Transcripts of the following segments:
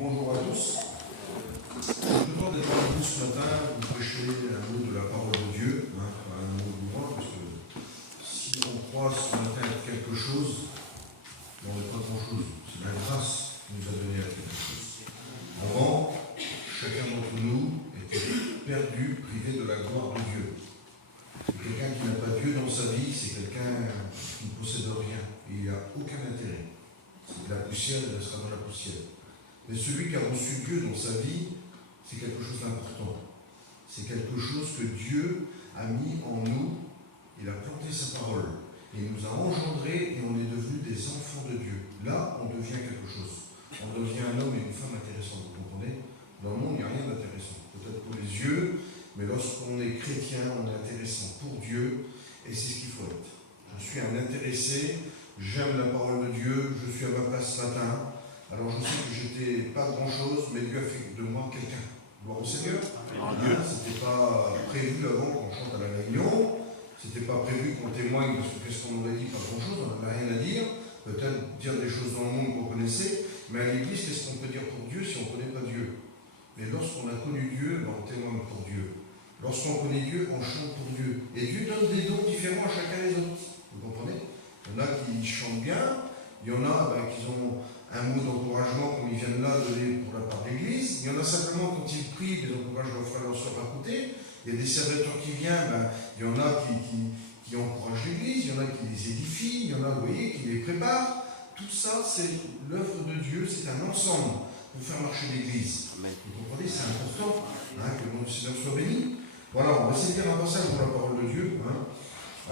Bonjour à tous. Je suis content d'être avec vous ce matin, vous prêcher un mot de la parole de Dieu, un mot du roi, parce que si on croit ce matin à quelque chose, on n'est pas grand-chose. C'est la grâce qui nous a donné à quelque chose. Avant, chacun d'entre nous était perdu, privé de la gloire de Dieu. Quelqu'un qui n'a pas Dieu dans sa vie, c'est quelqu'un qui ne possède rien. Il n'y a aucun intérêt. C'est de la poussière, il restera dans la poussière. Mais celui qui a reçu Dieu dans sa vie, c'est quelque chose d'important. C'est quelque chose que Dieu a mis en nous. Il a planté sa parole. Et il nous a engendrés et on est devenus des enfants de Dieu. Là, on devient quelque chose. On devient un homme et une femme intéressants, vous comprenez? Dans le monde, il n'y a rien d'intéressant. Peut-être pour les yeux, mais lorsqu'on est chrétien, on est intéressant pour Dieu. Et c'est ce qu'il faut être. Je suis un intéressé, j'aime la parole de Dieu, je suis à ma place ce matin. Alors je sais que j'étais pas grand-chose, mais Dieu a fait de moi quelqu'un. Gloire au Seigneur. C'était pas prévu avant qu'on chante à la réunion. C'était pas prévu qu'on témoigne, parce que qu'est-ce qu'on aurait dit? Pas grand-chose, on n'avait rien à dire. Peut-être dire des choses dans le monde qu'on connaissait. Mais à l'église, qu'est-ce qu'on peut dire pour Dieu si on ne connaît pas Dieu? Mais lorsqu'on a connu Dieu, on témoigne pour Dieu. Lorsqu'on connaît Dieu, on chante pour Dieu. Et Dieu donne des dons différents à chacun des autres. Vous comprenez? Il y en a qui chantent bien, il y en a qui ont un mot d'encouragement comme ils viennent là donner pour la part de l'Église. Il y en a simplement quand ils prient, des encouragent leurs frères et leurs sœurs à côté. Il y a des serviteurs qui viennent, il y en a qui encouragent l'Église, il y en a qui les édifient, il y en a, vous voyez, qui les préparent. Tout ça, c'est l'œuvre de Dieu, c'est un ensemble pour faire marcher l'Église. Vous comprenez, c'est important que le nom du Seigneur soit béni. Voilà, on va essayer de lire un passage pour la parole de Dieu.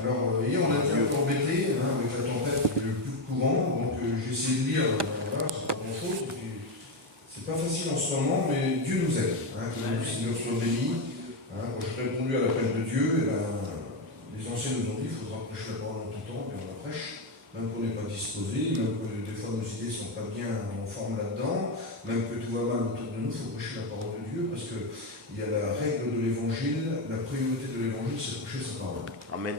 Alors, hier, on a été un peu embêté avec la tempête, le plus courant, donc j'ai essayé de lire, voilà, c'est pas grand-chose, et puis c'est pas facile en ce moment, mais Dieu nous aide, que le Seigneur soit béni. Quand j'ai répondu à l'appel de Dieu, les anciens nous ont dit qu'il faudra prêcher la parole en tout temps, et on la prêche, même qu'on n'est pas disposé, même que des fois nos idées ne sont pas bien en forme là-dedans, même que tout va mal autour de nous, il faut prêcher la parole de Dieu, parce qu'il y a la règle de l'évangile, la priorité de l'évangile, c'est de prêcher sa parole. Amen.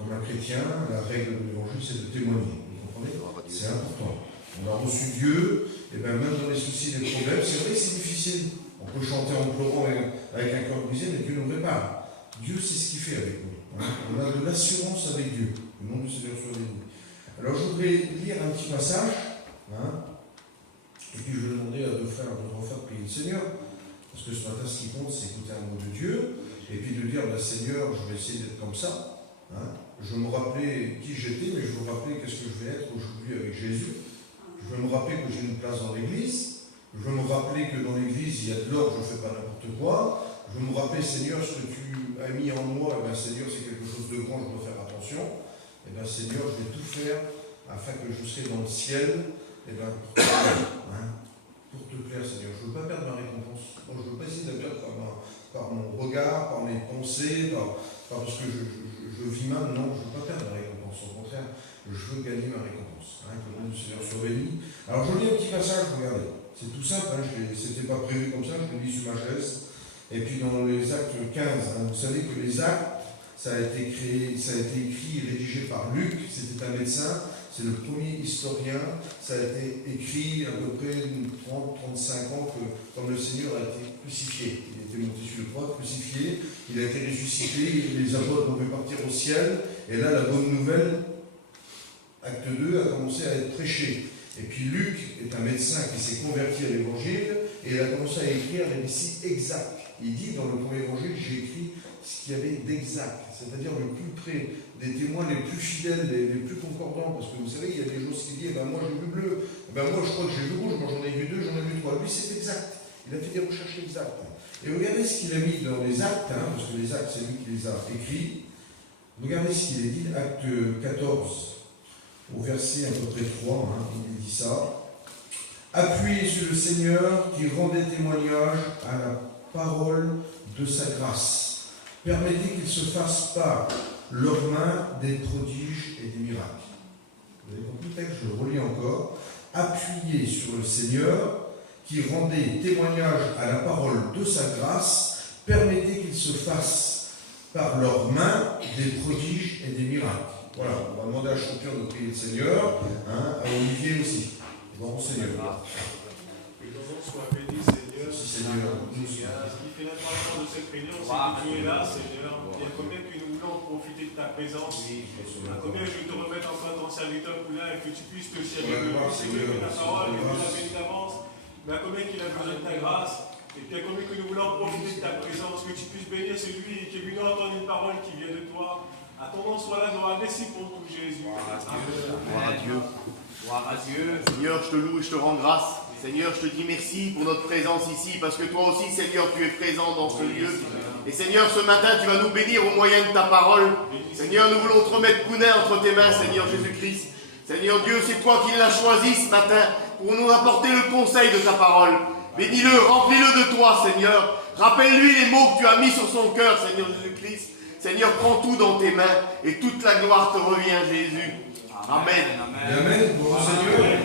Comme un chrétien, la règle de l'évangile, c'est de témoigner. Vous comprenez? C'est important. On a reçu Dieu, et bien même dans les soucis et les problèmes, c'est vrai que c'est difficile. On peut chanter en pleurant avec un cœur brisé, mais Dieu nous répare. Dieu sait ce qu'il fait avec nous. On a de l'assurance avec Dieu. Le nom du Seigneur soit béni. Alors je voudrais lire un petit passage, et puis je vais demander à deux frères, à deux frères de prier le Seigneur, parce que ce matin, ce qui compte, c'est écouter un mot de Dieu, et puis de dire, Seigneur, je vais essayer d'être comme ça. Je vais me rappeler qui j'étais, mais je vais me rappeler qu'est-ce que je vais être aujourd'hui avec Jésus. Je vais me rappeler que j'ai une place dans l'Église. Je vais me rappeler que dans l'Église, il y a de l'ordre, je ne fais pas n'importe quoi. Je vais me rappeler, Seigneur, ce que tu as mis en moi, Seigneur, c'est quelque chose de grand, je dois faire attention. Seigneur, je vais tout faire afin que je serai dans le ciel, pour te plaire, pour te plaire, Seigneur. Je ne veux pas perdre ma récompense. Je ne veux pas essayer de la perdre par mon regard, par mes pensées, parce que je vis mal. Non, je ne veux pas perdre ma récompense. Au contraire, je veux gagner ma récompense. Que le nom du Seigneur soit béni. Alors, je lis un petit passage, regardez. C'est tout simple, c'était pas prévu comme ça, je le lis sur ma chaise. Et puis dans les actes 15, vous savez que les actes, ça a été écrit et rédigé par Luc, c'était un médecin, c'est le premier historien, ça a été écrit à peu près 30-35 ans que, comme le Seigneur a été crucifié. Il a été monté sur le croix, crucifié, il a été ressuscité, les apôtres ont pu partir au ciel, et là la bonne nouvelle, acte 2, a commencé à être prêché. Et puis Luc est un médecin qui s'est converti à l'évangile, et il a commencé à écrire les récits exacts. Il dit dans le premier évangile, j'ai écrit ce qu'il y avait d'exact, c'est-à-dire le plus près, des témoins les plus fidèles, les plus concordants, parce que vous savez, il y a des choses qui disent, moi j'ai vu bleu, moi je crois que j'ai vu rouge, moi j'en ai vu deux, j'en ai vu trois. Lui c'est exact, il a fait des recherches exactes. Et regardez ce qu'il a mis dans les actes, parce que les actes c'est lui qui les a écrits. Regardez ce qu'il est dit, acte 14, au verset à peu près 3, il dit ça. Appuyez sur le Seigneur qui rendait témoignage à la parole de sa grâce. Permettez qu'il se fasse par leurs mains des prodiges et des miracles. Vous avez compris le texte, je le relis encore. Appuyez sur le Seigneur qui rendait témoignage à la parole de sa grâce. Permettez qu'il se fasse par leurs mains des prodiges et des miracles. Voilà, on va demander à Champion de prier le Seigneur, à Olivier aussi. Bon Seigneur. Sois béni, Seigneur. Merci, Seigneur. Ce qui fait l'importance de cette réunion, c'est que tu es là, Seigneur. Et combien que nous voulons profiter de ta présence. Combien je te remets enfin ton serviteur Poulain et que tu puisses te servir de lui, Seigneur, que ta parole est déjà bénie d'avance. Mais à combien qu'il a besoin de ta grâce. Et puis à combien que nous voulons profiter de ta présence, que tu puisses bénir celui qui est venu entendre une parole qui vient de toi. À ton nom soit la gloire, merci pour tout Jésus. Gloire à Dieu. Gloire à Dieu. Seigneur, je te loue et je te rends grâce. Seigneur, je te dis merci pour notre présence ici, parce que toi aussi, Seigneur, tu es présent dans ce lieu. Et Seigneur, ce matin, tu vas nous bénir au moyen de ta parole. Seigneur, nous voulons te remettre Poulain entre tes mains, Seigneur Jésus-Christ. Seigneur Dieu, c'est toi qui l'as choisi ce matin pour nous apporter le conseil de ta parole. Bénis-le, remplis-le de toi, Seigneur. Rappelle-lui les mots que tu as mis sur son cœur, Seigneur Jésus-Christ. Seigneur, prends tout dans tes mains et toute la gloire te revient, Jésus. Amen. Amen. Bon, Seigneur,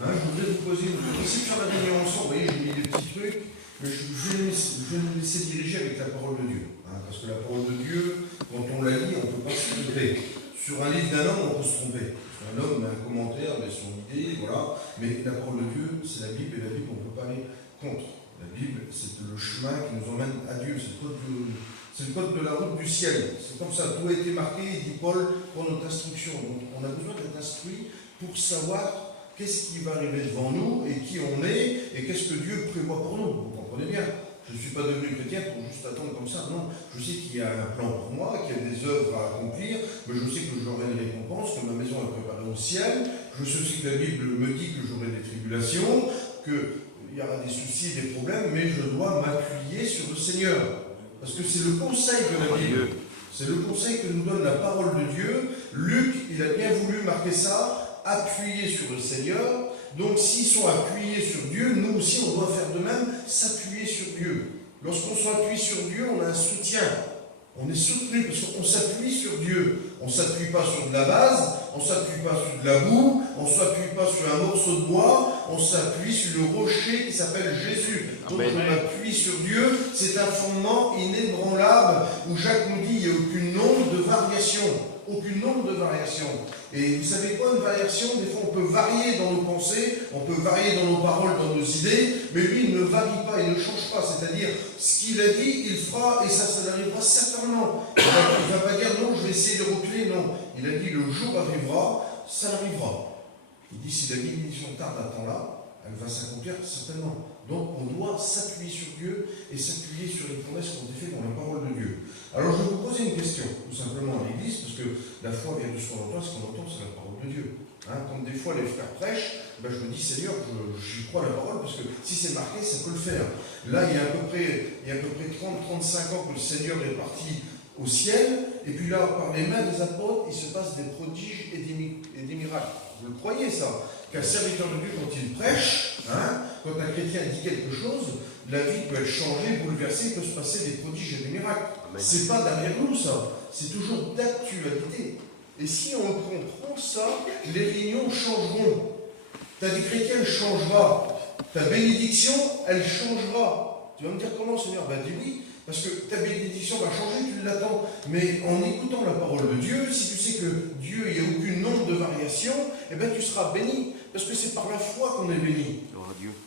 je voudrais vous poser une question sur la réunion ensemble. Vous voyez, j'ai mis des petits trucs, mais je vais me laisser diriger avec la parole de Dieu. Parce que la parole de Dieu, quand on la lit, on ne peut pas se tromper. Sur un livre d'un homme, on peut se tromper. Un homme met un commentaire, met son idée, voilà. Mais la parole de Dieu, c'est la Bible, et la Bible, on ne peut pas aller contre. La Bible, c'est le chemin qui nous emmène à Dieu. C'est le code de la route du ciel. C'est comme ça, tout a été marqué, dit Paul, pour notre instruction. Donc, on a besoin d'être instruit pour savoir qu'est-ce qui va arriver devant nous, et qui on est, et qu'est-ce que Dieu prévoit pour nous. Vous comprenez bien. Je ne suis pas devenu chrétien pour juste attendre comme ça. Non, je sais qu'il y a un plan pour moi, qu'il y a des œuvres à accomplir, mais je sais que j'aurai une récompense, que ma maison est préparée au ciel. Je sais aussi que la Bible me dit que j'aurai des tribulations, qu'il y aura des soucis, des problèmes, mais je dois m'appuyer sur le Seigneur. Parce que c'est le conseil de la Bible. C'est le conseil que nous donne la parole de Dieu. Luc, il a bien voulu marquer ça, appuyer sur le Seigneur. Donc s'ils sont appuyés sur Dieu, nous aussi on doit faire de même, s'appuyer sur Dieu. Lorsqu'on s'appuie sur Dieu, on a un soutien. On est soutenu parce qu'on s'appuie sur Dieu. On ne s'appuie pas sur de la base, on ne s'appuie pas sur de la boue, on ne s'appuie pas sur un morceau de bois, on s'appuie sur le rocher qui s'appelle Jésus. Donc on appuie sur Dieu, c'est un fondement inébranlable où Jacques nous dit qu'il n'y a aucune nombre de variation. Aucune nombre de variation. Et vous savez quoi, une variation, des fois on peut varier dans nos pensées, on peut varier dans nos paroles, dans nos idées, mais lui il ne varie pas, il ne change pas. C'est-à-dire, ce qu'il a dit, il fera, et ça arrivera certainement. Il ne va pas dire non, je vais essayer de reculer, non. Il a dit le jour arrivera, ça arrivera. Il dit si la bénédiction tarde à temps là, elle va s'accomplir certainement. Donc on doit s'appuyer sur Dieu et s'appuyer sur les promesses qui ont été faites dans la parole de Dieu. Alors je vais vous poser une question, tout simplement à l'église, parce que la foi vient de ce qu'on entend, c'est la parole de Dieu. Comme des fois les frères prêchent, je me dis Seigneur, j'y crois à la parole, parce que si c'est marqué, ça peut le faire. Là, il y a à peu près 30-35 ans que le Seigneur est parti au ciel, et puis là, par les mains des apôtres, il se passe des prodiges et des miracles. Vous le croyez ça? Qu'un serviteur de Dieu, quand il prêche, quand un chrétien dit quelque chose, la vie peut être changée, bouleversée, il peut se passer des prodiges et des miracles. C'est pas derrière nous ça, c'est toujours d'actualité. Et si on comprend ça, les réunions changeront. Ta vie chrétienne changera, ta bénédiction, elle changera. Tu vas me dire comment, Seigneur? Ben dis oui, parce que ta bénédiction va changer, tu l'attends. Mais en écoutant la parole de Dieu, si tu sais que Dieu, il n'y a aucun nombre de variations, eh bien tu seras béni. Parce que c'est par la foi qu'on est béni.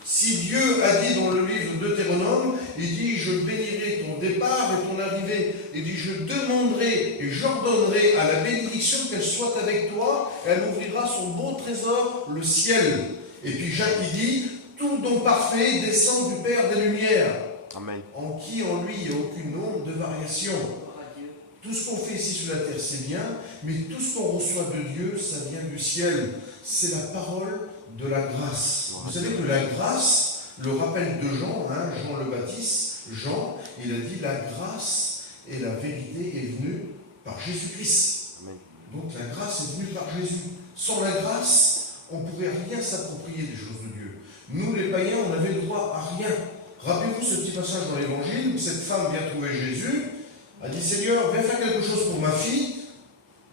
Si Dieu a dit dans le livre de Deutéronome, il dit, je bénirai ton départ et ton arrivée. Il dit, je demanderai et j'ordonnerai à la bénédiction qu'elle soit avec toi. Elle ouvrira son beau trésor, le ciel. Et puis Jacques, il dit, tout don parfait descend du Père des Lumières. Amen. En qui, en lui, il n'y a aucune nombre de variation. Tout ce qu'on fait ici sur la terre, c'est bien, mais tout ce qu'on reçoit de Dieu, ça vient du ciel. C'est la parole de la grâce. Vous savez que la grâce, le rappel de Jean, Jean le Baptiste, Jean, il a dit la grâce et la vérité est venue par Jésus-Christ. Donc la grâce est venue par Jésus. Sans la grâce, on ne pourrait rien s'approprier des choses de Dieu. Nous, les païens, on n'avait le droit à rien. Rappelez-vous ce petit passage dans l'Évangile où cette femme vient trouver Jésus. Elle dit, Seigneur, viens faire quelque chose pour ma fille.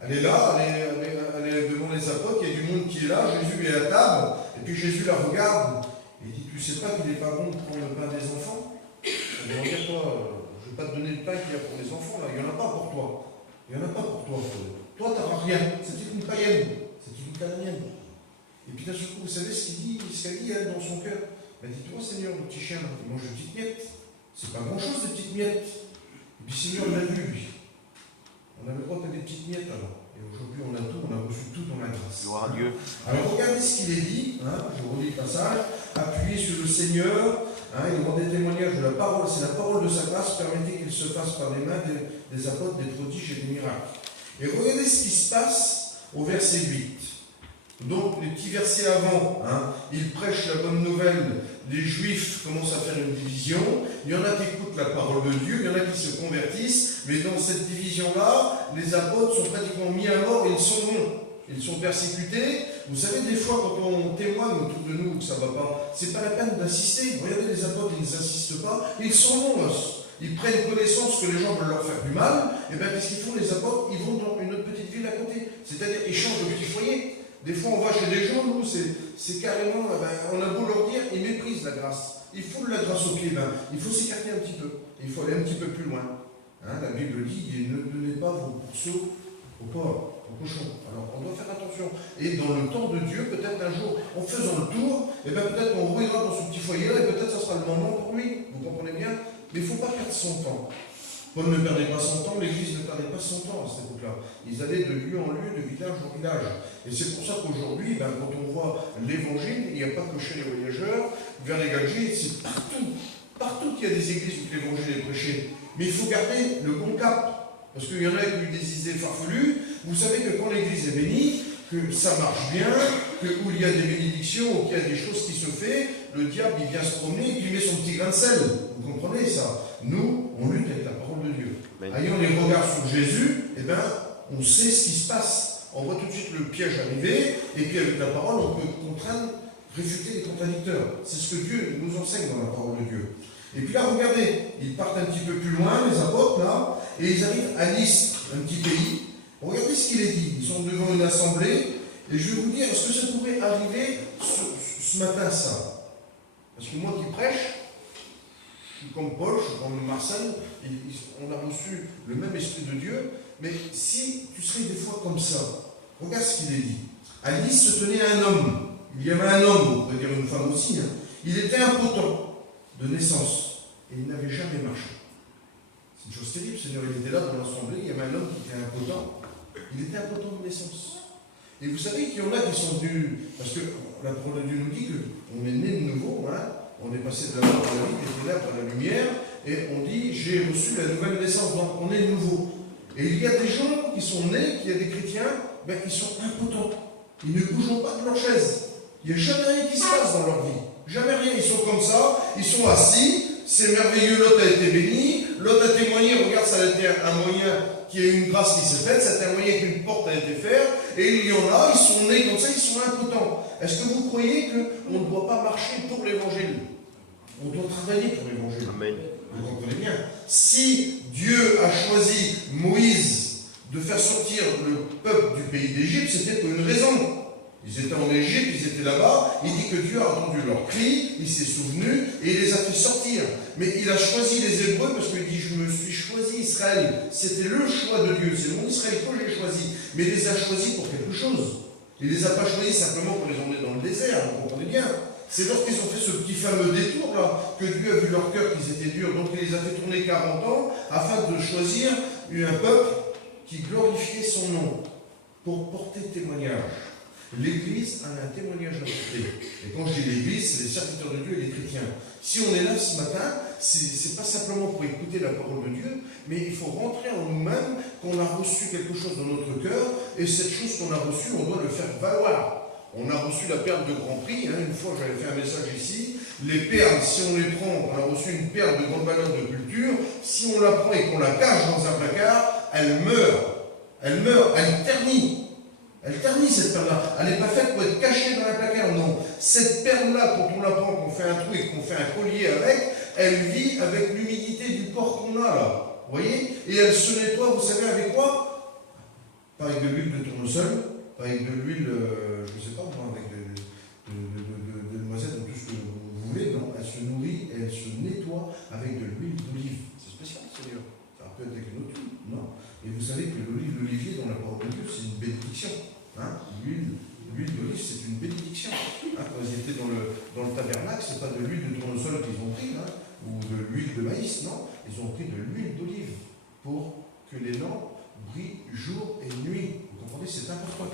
Elle est là, elle est devant les apôtres, il y a du monde qui est là, Jésus est à table, et puis Jésus la regarde, et il dit, tu sais pas qu'il n'est pas bon de prendre le pain des enfants? Elle dit, regarde toi, je ne vais pas te donner le pain qu'il y a pour les enfants, là, il n'y en a pas pour toi. Il n'y en a pas pour toi. Toi, tu n'auras rien. C'était une païenne, c'était une cananéenne. Et puis d'un seul coup, vous savez ce qu'elle dit elle, dans son cœur? Elle dit, toi Seigneur, le petit chien, il mange des petites miettes. C'est pas grand-chose, des petites miettes. Et puis Seigneur l'a vu, lui. On avait le droit de mettre des petites miettes alors. Et aujourd'hui, on a tout, on a reçu tout dans la grâce. Gloire à Dieu. Alors regardez ce qu'il est dit, je relis le passage, appuyez sur le Seigneur, il rendait témoignage de la parole, c'est la parole de sa grâce, permettez qu'il se fasse par les mains des apôtres, des prodiges et des miracles. Et regardez ce qui se passe au verset 8. Donc les petits versets avant, il prêche la bonne nouvelle, les Juifs commencent à faire une division, il y en a qui écoutent la parole de Dieu, il y en a qui se convertissent, mais dans cette division-là, les apôtres sont pratiquement mis à mort et ils sont bons. Ils sont persécutés. Vous savez, des fois, quand on témoigne autour de nous que ça ne va pas, c'est pas la peine d'insister. Regardez les apôtres, ils n'insistent pas, ils sont bons. Ils prennent connaissance que les gens veulent leur faire du mal, et bien qu'est-ce qu'ils font les apôtres? Ils vont dans une autre petite ville à côté. C'est-à-dire qu'ils changent de petit foyer. Des fois, on va chez des gens, nous, c'est carrément, on a beau leur dire, ils méprisent la grâce. Ils foulent la grâce aux pieds. Il faut s'écarter un petit peu. Il faut aller un petit peu plus loin. La Bible dit, ne donnez pas vos pourceaux aux porcs, aux cochons. Alors, on doit faire attention. Et dans le temps de Dieu, peut-être un jour, en faisant le tour, peut-être on reviendra dans ce petit foyer-là, et peut-être ça sera le moment pour lui. Vous comprenez bien? Mais il ne faut pas perdre son temps. Paul ne perdait pas son temps, l'Église ne perdait pas son temps à cette époque-là. Ils allaient de lieu en lieu, de village en village. Et c'est pour ça qu'aujourd'hui, quand on voit l'Évangile, il n'y a pas que chez les voyageurs, vers les Galgies, c'est partout. Partout qu'il y a des églises où l'Évangile est prêché. Mais il faut garder le bon cap. Parce qu'il y en a qui ont eu des idées farfelues. Vous savez que quand l'Église est bénie, que ça marche bien, que où il y a des bénédictions, ou qu'il y a des choses qui se font, le diable il vient se promener et puis il met son petit grain de sel. Vous comprenez ça? Nous, on lutte avec la parole de Dieu. Ayant les regards sur Jésus, on sait ce qui se passe. On voit tout de suite le piège arriver, et puis avec la parole, on peut contraindre, réfuter les contradicteurs. C'est ce que Dieu nous enseigne dans la parole de Dieu. Et puis là, regardez, ils partent un petit peu plus loin, les apôtres, là, et ils arrivent à Lystre, un petit pays. Regardez ce qu'il est dit. Ils sont devant une assemblée, et je vais vous dire, est-ce que ça pourrait arriver ce matin, ça? Parce que moi qui prêche, je suis comme Paul, je suis comme Marcel, on a reçu le même esprit de Dieu, mais si tu serais des fois comme ça, regarde ce qu'il est dit. À Lystre se tenait un homme. Il y avait un homme, on pourrait dire une femme aussi. Il était impotent de naissance, et il n'avait jamais marché. C'est une chose terrible, Seigneur, il était là dans l'assemblée, il y avait un homme qui était impotent. Il était impotent de naissance. Et vous savez qu'il y en a qui sont venus, parce que la parole de Dieu nous dit qu'on est né de nouveau, on est passé de la mort à la vie, des ténèbres à la lumière, et on dit, j'ai reçu la nouvelle naissance, donc on est nouveau. Et il y a des gens qui sont nés, il y a des chrétiens, ils sont impotents. Ils ne bougent pas de leur chaise. Il n'y a jamais rien qui se passe dans leur vie. Jamais rien, ils sont comme ça, ils sont assis, c'est merveilleux, l'autre a été béni, l'autre a témoigné, regarde, ça a été un moyen qui a eu une grâce qui s'est faite, ça a été un moyen qu'une porte a été faite, et il y en a, ils sont nés comme ça, ils sont impotents. Est-ce que vous croyez qu'on ne doit pas marcher pour l'évangile? On doit travailler pour l'évangile. Amen. Vous comprenez bien. Si Dieu a choisi Moïse de faire sortir le peuple du pays d'Égypte, c'était pour une raison. Ils étaient en Égypte, ils étaient là-bas, il dit que Dieu a entendu leur cri, il s'est souvenu et il les a fait sortir. Mais il a choisi les Hébreux parce qu'il dit, je me suis choisi Israël. C'était le choix de Dieu, c'est mon Israël que j'ai choisi. Mais il les a choisis pour quelque chose. Il ne les a pas choisis simplement pour les emmener dans le désert, vous comprenez bien. C'est lorsqu'ils ont fait ce petit fameux détour-là que Dieu a vu leur cœur qu'ils étaient durs. Donc il les a fait tourner 40 ans afin de choisir un peuple qui glorifiait son nom pour porter témoignage. L'Église a un témoignage à porter. Et quand je dis l'Église, c'est les serviteurs de Dieu et les chrétiens. Si on est là ce matin, c'est pas simplement pour écouter la parole de Dieu, mais il faut rentrer en nous-mêmes qu'on a reçu quelque chose dans notre cœur, et cette chose qu'on a reçue, on doit le faire valoir. On a reçu la perle de Grand Prix, une fois j'avais fait un message ici, les perles, si on les prend, on a reçu une perle de grande valeur de culture, si on la prend et qu'on la cache dans un placard, elle meurt, elle ternit. Elle ternit cette perle-là. Elle n'est pas faite pour être cachée dans un placard, non. Cette perle-là, quand on la prend, qu'on fait un trou et qu'on fait un collier avec, elle vit avec l'humidité du corps qu'on a là. Vous voyez? Et elle se nettoie, vous savez avec quoi? Pas avec de l'huile de tournesol, pas avec de l'huile, je ne sais pas moi, avec de noisettes ou tout ce que vous voulez, non. Elle se nourrit et elle se nettoie avec de l'huile d'olive. C'est spécial, Seigneur. Ça peut être avec une autre huile, non. Et vous savez que l'olive d'olivier dans la parole de Dieu, c'est une bénédiction. L'huile d'olive, c'est une bénédiction. Quand ils étaient dans dans le tabernacle, ce n'est pas de l'huile de tournesol qu'ils ont pris, hein, ou de l'huile de maïs, non. Ils ont pris de l'huile d'olive pour que les lampes brillent jour et nuit. Vous comprenez, c'est important.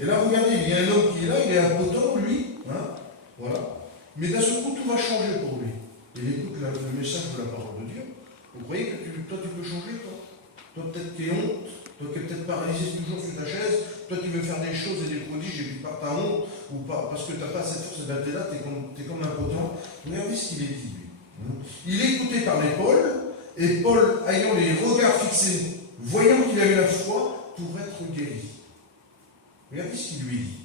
Et là, regardez, il y a un homme qui est là, il est impotent, lui, hein, voilà. Mais d'un seul coup, tout va changer pour lui. Il écoute le message de la parole de Dieu. Vous croyez que toi, tu peux changer, toi? Toi, peut-être qui es honte, toi qui es peut-être paralysé toujours sur ta chaise, toi qui veux faire des choses et des prodiges et puis par ta honte, ou pas, parce que tu n'as pas cette force, et bien t'es là, t'es comme impotent. Regardez ce qu'il est dit, lui. Il est écouté par les Paul, et Paul, ayant les regards fixés, voyant qu'il avait la foi, pour être guéri. Regardez ce qu'il lui dit.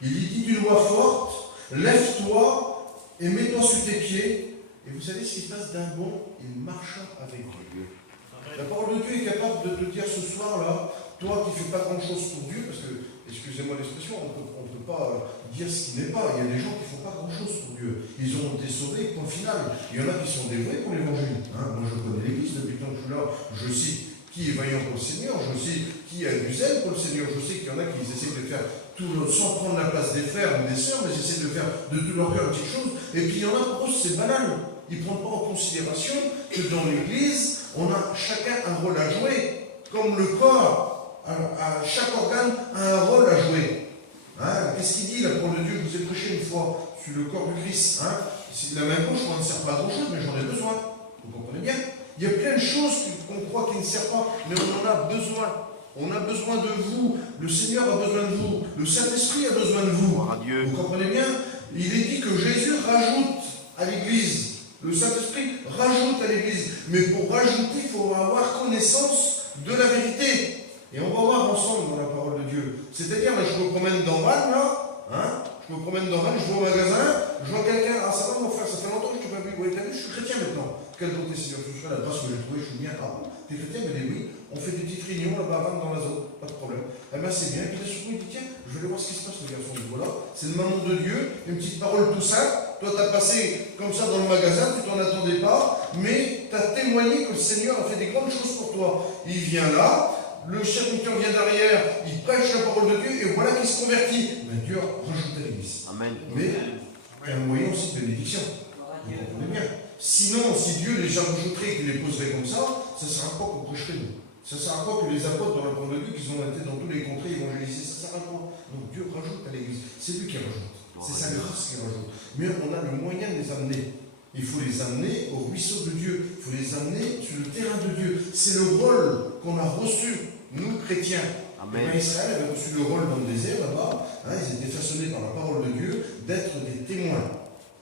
Il lui dit d'une voix forte, lève-toi et mets-toi sur tes pieds. Et vous savez ce qui se passe d'un bond? Il marcha avec Dieu. La parole de Dieu est capable de te dire ce soir-là, toi qui ne fais pas grand-chose pour Dieu, parce que, excusez-moi l'expression, on ne peut pas dire ce qui n'est pas. Il y a des gens qui ne font pas grand-chose pour Dieu. Ils ont été sauvés, point final. Il y en a qui sont dévoués pour l'évangile. Hein, moi je connais l'Église, depuis le temps que je suis là, je sais qui est vaillant pour le Seigneur, je sais qui a du zèle pour le Seigneur, je sais qu'il y en a qui essaient de faire tout sans prendre la place des frères ou des sœurs, mais ils essaient de faire de tout leur cœur une petite chose. Et puis il y en a pour eux, c'est banal. Ils ne prennent pas en considération que dans l'Église, on a chacun un rôle à jouer, comme le corps, chaque organe a un rôle à jouer. Hein, qu'est-ce qu'il dit, la parole de Dieu? Je vous ai prêché une fois sur le corps du Christ. Hein, la main gauche, on ne sert pas à grand-chose, mais j'en ai besoin. Vous comprenez bien? Il y a plein de choses qu'on croit qui ne servent pas, mais on en a besoin. On a besoin de vous. Le Seigneur a besoin de vous. Le Saint-Esprit a besoin de vous. Vous comprenez bien? Il est dit que Jésus rajoute à l'Église. Le Saint-Esprit rajoute à l'Église. Mais pour rajouter, il faut avoir connaissance de la vérité. Et on va voir ensemble dans la parole de Dieu. C'est-à-dire, là, je me promène dans Vannes, là. Hein, je me promène dans Vannes, je vais au magasin, je vois quelqu'un. Ah, ça va, mon frère, ça fait longtemps que je t'ai pas vu. Oui, t'as vu, je suis chrétien maintenant. Quelle beauté, Seigneur, je suis la grâce que j'ai trouvée, je suis bien. Ah, t'es chrétien? Mais oui, on fait des petites réunions là-bas à Vannes dans la zone, pas de problème. Eh bien, c'est bien. Et puis là, souvent, il dit, tiens, je vais aller voir ce qui se passe, le garçon. Voilà, c'est le maman de Dieu, une petite parole tout simple. Toi, tu as passé comme ça dans le magasin, tu t'en attendais pas, mais tu as témoigné que le Seigneur a fait des grandes choses pour toi. Il vient là, le serviteur vient derrière, il prêche la parole de Dieu, et voilà qu'il se convertit. Mais Dieu rajoute à l'Église. Amen. Mais il y a un moyen aussi de bénédiction. Vous comprenez bien. Sinon, si Dieu les rajouterait et qu'il les poserait comme ça ne sert à quoi qu'on prêcherait nous? Ça sert à quoi que les apôtres dans la parole de Dieu, qu'ils ont été dans tous les contrées évangélisés? Ça sert à quoi? Donc Dieu rajoute à l'Église. C'est lui qui rajoute. C'est sa grâce qui rajoute. Mais on a le moyen de les amener. Il faut les amener au ruisseau de Dieu. Il faut les amener sur le terrain de Dieu. C'est le rôle qu'on a reçu, nous chrétiens. Amen. Israël avait reçu le rôle dans le désert là-bas. Hein, ils étaient façonnés par la parole de Dieu d'être des témoins.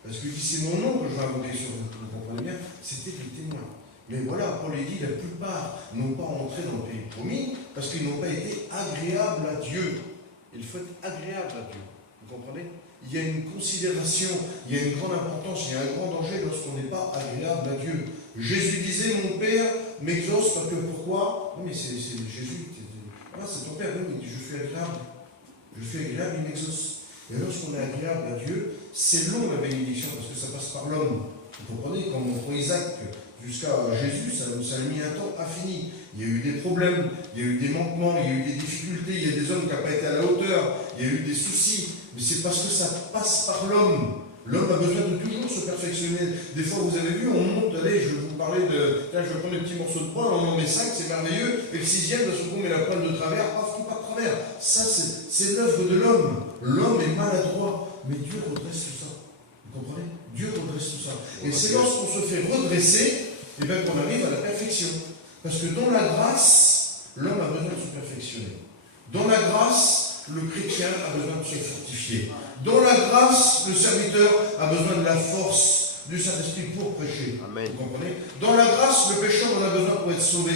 Parce que c'est mon nom que je vais invoquer sur vous. Vous comprenez bien? C'était des témoins. Mais voilà, Paul est dit, la plupart n'ont pas entré dans le pays promis parce qu'ils n'ont pas été agréables à Dieu. Il faut être agréable à Dieu. Vous comprenez? Il y a une considération, il y a une grande importance, il y a un grand danger lorsqu'on n'est pas agréable à Dieu. Jésus disait, mon Père m'exauce parce que pourquoi? Oui, mais c'est Jésus. Ah, c'est ton Père, oui, mais je suis agréable. Je suis agréable, il m'exauce. Et lorsqu'on est agréable à Dieu, c'est long la bénédiction parce que ça passe par l'homme. Vous comprenez? Quand on prend Isaac jusqu'à Jésus, ça a mis un temps infini. Il y a eu des problèmes, il y a eu des manquements, il y a eu des difficultés, il y a des hommes qui n'ont pas été à la hauteur, il y a eu des soucis. Mais c'est parce que ça passe par l'homme. L'homme a besoin de toujours se perfectionner. Des fois, vous avez vu, on monte, allez, je vais vous parler de... Tiens, je vais prendre des petits morceaux de bois, on en met 5, c'est merveilleux. Et le 6e, d'un seul coup, on met la pointe de travers, paf, tout par travers. Ça, c'est l'œuvre de l'homme. L'homme est maladroit, mais Dieu redresse tout ça. Vous comprenez? Dieu redresse tout ça. Et c'est lorsqu'on se fait redresser, et bien qu'on arrive à la perfection. Parce que dans la grâce, l'homme a besoin de se perfectionner. Dans la grâce, le chrétien a besoin de se fortifier. Dans la grâce, le serviteur a besoin de la force du Saint-Esprit pour prêcher. Amen. Vous comprenez? Dans la grâce, le pécheur en a besoin pour être sauvé.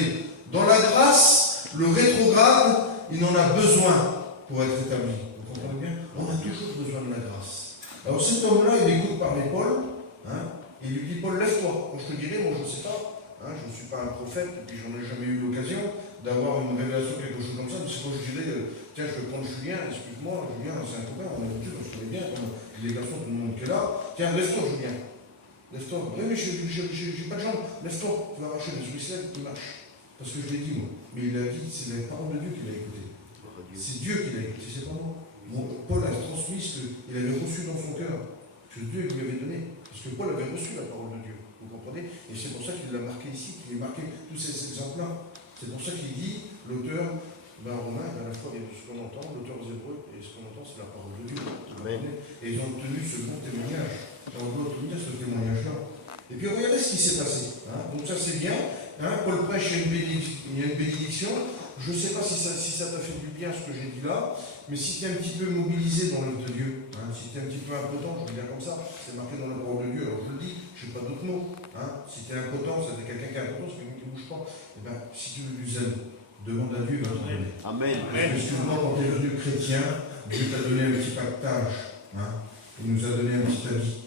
Dans la grâce, le rétrograde, il en a besoin pour être établi. Vous comprenez bien? On a toujours besoin de la grâce. Alors cet homme-là, il écoute parler Paul, hein, et il lui dit, Paul, lève-toi. Moi, je te dirais, moi, je ne sais pas. Hein, je ne suis pas un prophète, et puis j'en ai jamais eu l'occasion d'avoir une révélation, quelque chose comme ça. Mais c'est quand je dirais, tiens, je vais prendre Julien, excuse-moi, Julien, c'est un copain, on a l'habitude, on se connaît bien, comme les garçons, tout le monde qui est là. Tiens, lève-toi, Julien. Lève-toi. Oui, mais j'ai pas de jambes. Lève-toi, tu vas marcher. Mais celui se lève, il marche. Parce que je l'ai dit, moi. Mais il a dit, c'est la parole de Dieu qu'il a écouté. C'est Dieu qui l'a écouté, c'est pas moi. Bon, Paul a transmis ce qu'il avait reçu dans son cœur. que Dieu lui avait donné. Parce que Paul avait reçu la parole de Dieu, vous comprenez? Et c'est pour ça qu'il l'a marqué ici, qu'il a marqué tous ces exemples-là. C'est pour ça qu'il dit, l'auteur, Romain, à la fois il y a ce qu'on entend, l'auteur aux Hébreux, et ce qu'on entend, c'est la parole de Dieu. Amen. Et ils ont obtenu ce bon témoignage. On doit obtenir ce témoignage-là. Et puis regardez ce qui s'est passé. Donc ça c'est bien. Paul prêche, il y a une bénédiction. Je ne sais pas si ça t'a fait du bien ce que j'ai dit là, mais si tu es un petit peu mobilisé dans l'œuvre de Dieu, si tu es un petit peu impotent, je veux dire comme ça, c'est marqué dans la parole de Dieu, alors je le dis, je n'ai pas d'autres mots. Si tu es impotent, c'est quelqu'un qui est impotent, c'est quelqu'un qui ne bouge pas. Et bien, si tu veux du zèle, demande à Dieu, il va te donner. Amen. Excuse-moi, quand tu es devenu chrétien, Dieu t'a donné un petit pactage. Il nous a donné un petit habit.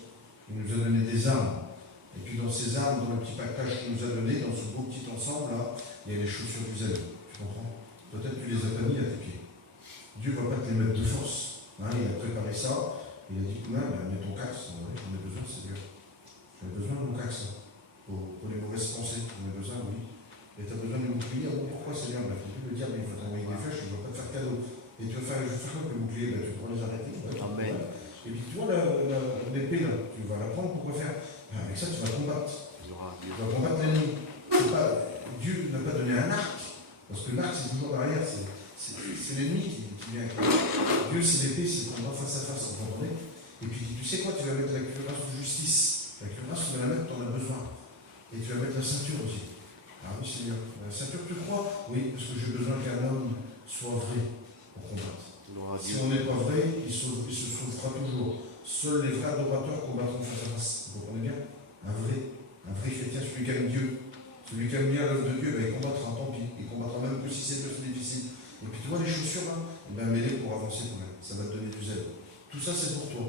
Il nous a donné des armes. Et puis dans ces armes, dans le petit pactage qu'il nous a donné, dans ce beau petit ensemble-là, il y a les chaussures du zèle. Tu comprends? Peut-être que tu les as pas mis à tes pieds. Dieu ne va pas te les mettre de force. Il a préparé ça. Il a dit quand même, mets ton cax. J'en ai besoin, Seigneur. J'en ai besoin de mon cax. Pour les mauvaises pensées. J'en ai besoin, oui. Et tu as besoin de bouclier. Pourquoi, Seigneur? Tu peux le dire, mais il faut t'envoyer des flèches, il ne va pas te faire cadeau. Et tu vas faire quoi avec le bouclier? Tu pourras les arrêter. Amen. Et puis tu vois l'épée là, tu vas la prendre, pourquoi faire? Avec ça tu vas combattre. Tu vas combattre l'ennemi. Dieu n'a pas donné un arc, parce que l'arc c'est toujours derrière, c'est l'ennemi qui vient. Dieu c'est l'épée, c'est qu'on va face à face, vous comprenez? Et puis tu sais quoi, tu vas mettre la cuirasse de justice. La cuirasse, tu vas la mettre, tu en as besoin. Et tu vas mettre la ceinture aussi. Ah oui Seigneur, la ceinture tu crois? Oui, parce que j'ai besoin qu'un homme soit vrai pour combattre. Si on n'est pas vrai, il se sauvera toujours. Seuls les vrais adorateurs combattront face à face. Vous comprenez bien? Un vrai chrétien, celui qui aime Dieu, celui qui aime bien l'œuvre de Dieu, il combattra, tant pis. Il combattra même que si c'est difficile. Et puis tu vois les chaussures là, mets-les pour avancer quand même. Ça va te donner du zèle. Tout ça c'est pour toi.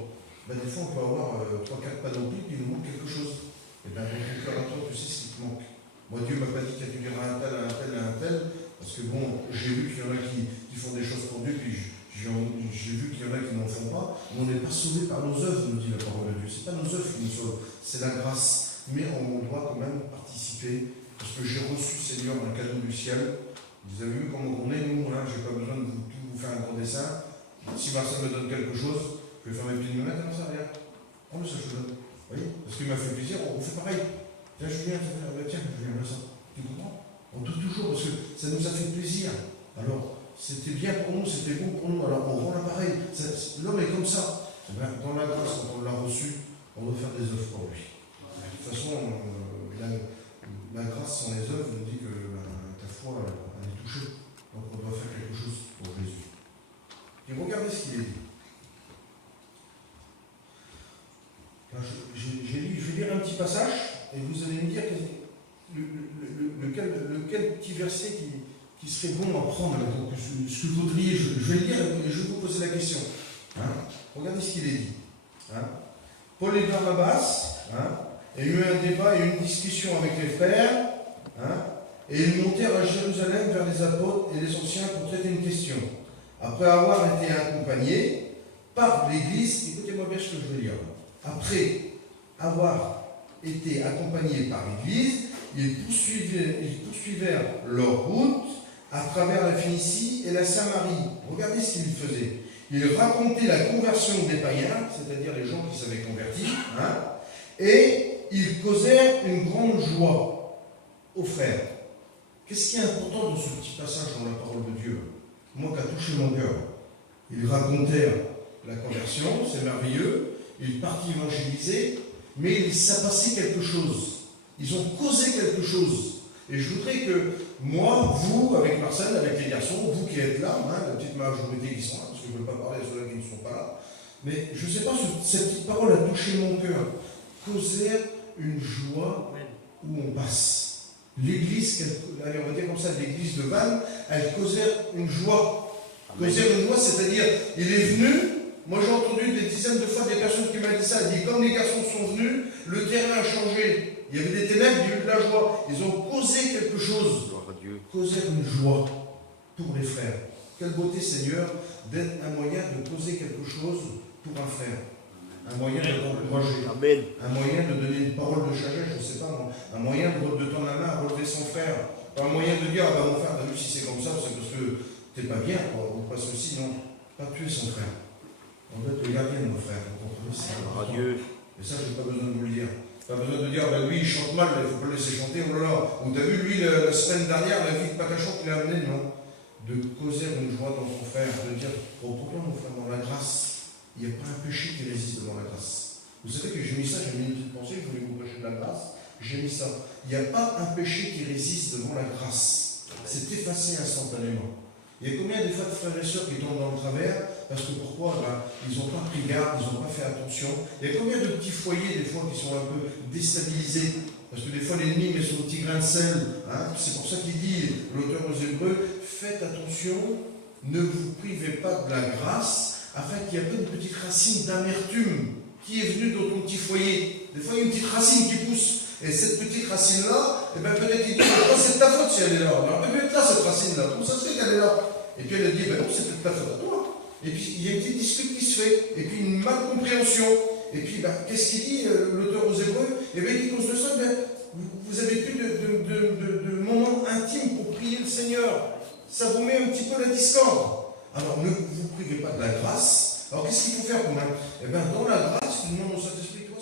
Des fois on peut avoir 3-4 panoplies, puis il nous manque quelque chose. Et bien dans ton cœur à toi, tu sais ce qui te manque. Moi Dieu m'a pas dit qu'il y a tu diras un tel, un tel, un tel, parce que bon, j'ai vu qu'il y en a qui font des choses pour Dieu, puis j'ai vu qu'il y en a qui n'en font pas, mais on n'est pas sauvés par nos œuvres, nous dit la parole de Dieu. Ce n'est pas nos œuvres qui nous sauvent, c'est la grâce. Mais on doit quand même participer, parce que j'ai reçu, Seigneur, un cadeau du ciel. Vous avez vu comment on est, nous, je n'ai pas besoin de vous faire un gros dessin. Si Marcel me donne quelque chose, je vais faire mes petits lunettes comme ça, regarde. Prends-le, ça, je te donne. Vous voyez? Parce qu'il m'a fait plaisir, on fait pareil. Tiens, Julien, tiens, Julien, ça. Tu comprends? On doit toujours, parce que ça nous a fait plaisir. Alors, c'était bien pour nous, c'était bon pour nous, alors on rend l'appareil. L'homme est comme ça. Dans la grâce, quand on l'a reçu, on doit faire des œuvres pour lui. De toute façon, la grâce sans les œuvres nous dit que ta foi, elle est touchée. Donc on doit faire quelque chose pour Jésus. Et regardez ce qu'il est dit. Là, je vais lire un petit passage, et vous allez me dire lequel petit verset qui serait bon à prendre, donc, ce que vous voudriez, je vais le lire et je vais vous poser la question. Regardez ce qu'il est dit. Paul et Barnabas ont eu un débat et une discussion avec les frères, et ils montèrent à Jérusalem vers les apôtres et les anciens pour traiter une question. Après avoir été accompagnés par l'Église, écoutez-moi bien ce que je veux dire. Après avoir été accompagnés par l'Église, ils poursuivèrent leur route à travers la Phénicie et la Samarie. Regardez ce qu'ils faisaient. Ils racontaient la conversion des païens, c'est-à-dire les gens qui s'avaient converti, et ils causèrent une grande joie aux frères. Qu'est-ce qui est important dans ce petit passage dans la parole de Dieu? Moi qui a touché mon cœur. Ils racontèrent la conversion, c'est merveilleux, ils partent évangéliser, mais ça passait quelque chose. Ils ont causé quelque chose. Et je voudrais que moi, vous, avec Marcel, avec les garçons, vous qui êtes là, la petite majorité qui sont là, parce que je ne veux pas parler à ceux-là qui ne sont pas là, mais je ne sais pas, cette petite parole a touché mon cœur. Causer une joie où on passe. L'église, allez, on va dire comme ça, l'église de Vannes, elle causait une joie. Causait une joie, c'est-à-dire, il est venu, moi j'ai entendu des dizaines de fois des personnes qui m'ont dit ça, dit comme les garçons sont venus, le terrain a changé. Il y avait des ténèbres, il y a eu de la joie. Ils ont causé quelque chose. Causer une joie pour les frères. Quelle beauté, Seigneur, d'être un moyen de causer quelque chose pour un frère. Un moyen de t'encourager. Un moyen de donner une parole de sagesse, je ne sais pas, un moyen de tendre la main à relever son frère. Pas un moyen de dire, ah ben mon frère, t'as vu, si c'est comme ça, c'est parce que t'es pas bien, quoi, ou parce que sinon, pas tuer son frère. On doit être le gardien de nos frères. Vous comprenez ça? Gloire à Dieu. Et ça, je n'ai pas besoin de vous le dire. Pas besoin de dire, ben lui, il chante mal, il ne faut pas le laisser chanter, oh là là. Ou t'as vu, lui, la semaine dernière, la vie de Patachon qu'il a amené, non? De causer une joie dans son frère, de dire, oh, pourquoi mon frère, dans la grâce, il n'y a pas un péché qui résiste devant la grâce. Vous savez que j'ai mis ça, j'ai mis une petite pensée, je voulais vous prêcher de la grâce, j'ai mis ça. Il n'y a pas un péché qui résiste devant la grâce. C'est effacé instantanément. Il y a combien des fois de frères et sœurs qui tombent dans le travers parce que pourquoi? Ils n'ont pas pris garde, ils n'ont pas fait attention. Il y a combien de petits foyers des fois qui sont un peu déstabilisés parce que des fois l'ennemi met son petit grain de sel. Hein. C'est pour ça qu'il dit, l'auteur aux Hébreux, faites attention, ne vous privez pas de la grâce afin qu'il n'y ait pas une petite racine d'amertume qui est venue dans ton petit foyer. Des fois il y a une petite racine qui pousse. Et cette petite racine-là, eh ben, peut-être qu'il dit, c'est de ta faute si elle est là. Alors, elle peut être là, cette racine-là. Comment ça se fait qu'elle est là? Et puis elle a dit, ben non, c'est peut-être ta faute à toi. Et puis il y a une petite dispute qui se fait. Et puis une malcompréhension. Et puis, ben, qu'est-ce qu'il dit, l'auteur aux Hébreux? Eh bien, il dit, cause de ça, ben, vous avez plus de moments intimes pour prier le Seigneur. Ça vous met un petit peu la discorde. Alors, ne vous privez pas de la grâce. Alors, qu'est-ce qu'il faut faire pour moi? Eh bien, dans la grâce, tu demandes au Saint-Esprit, toi,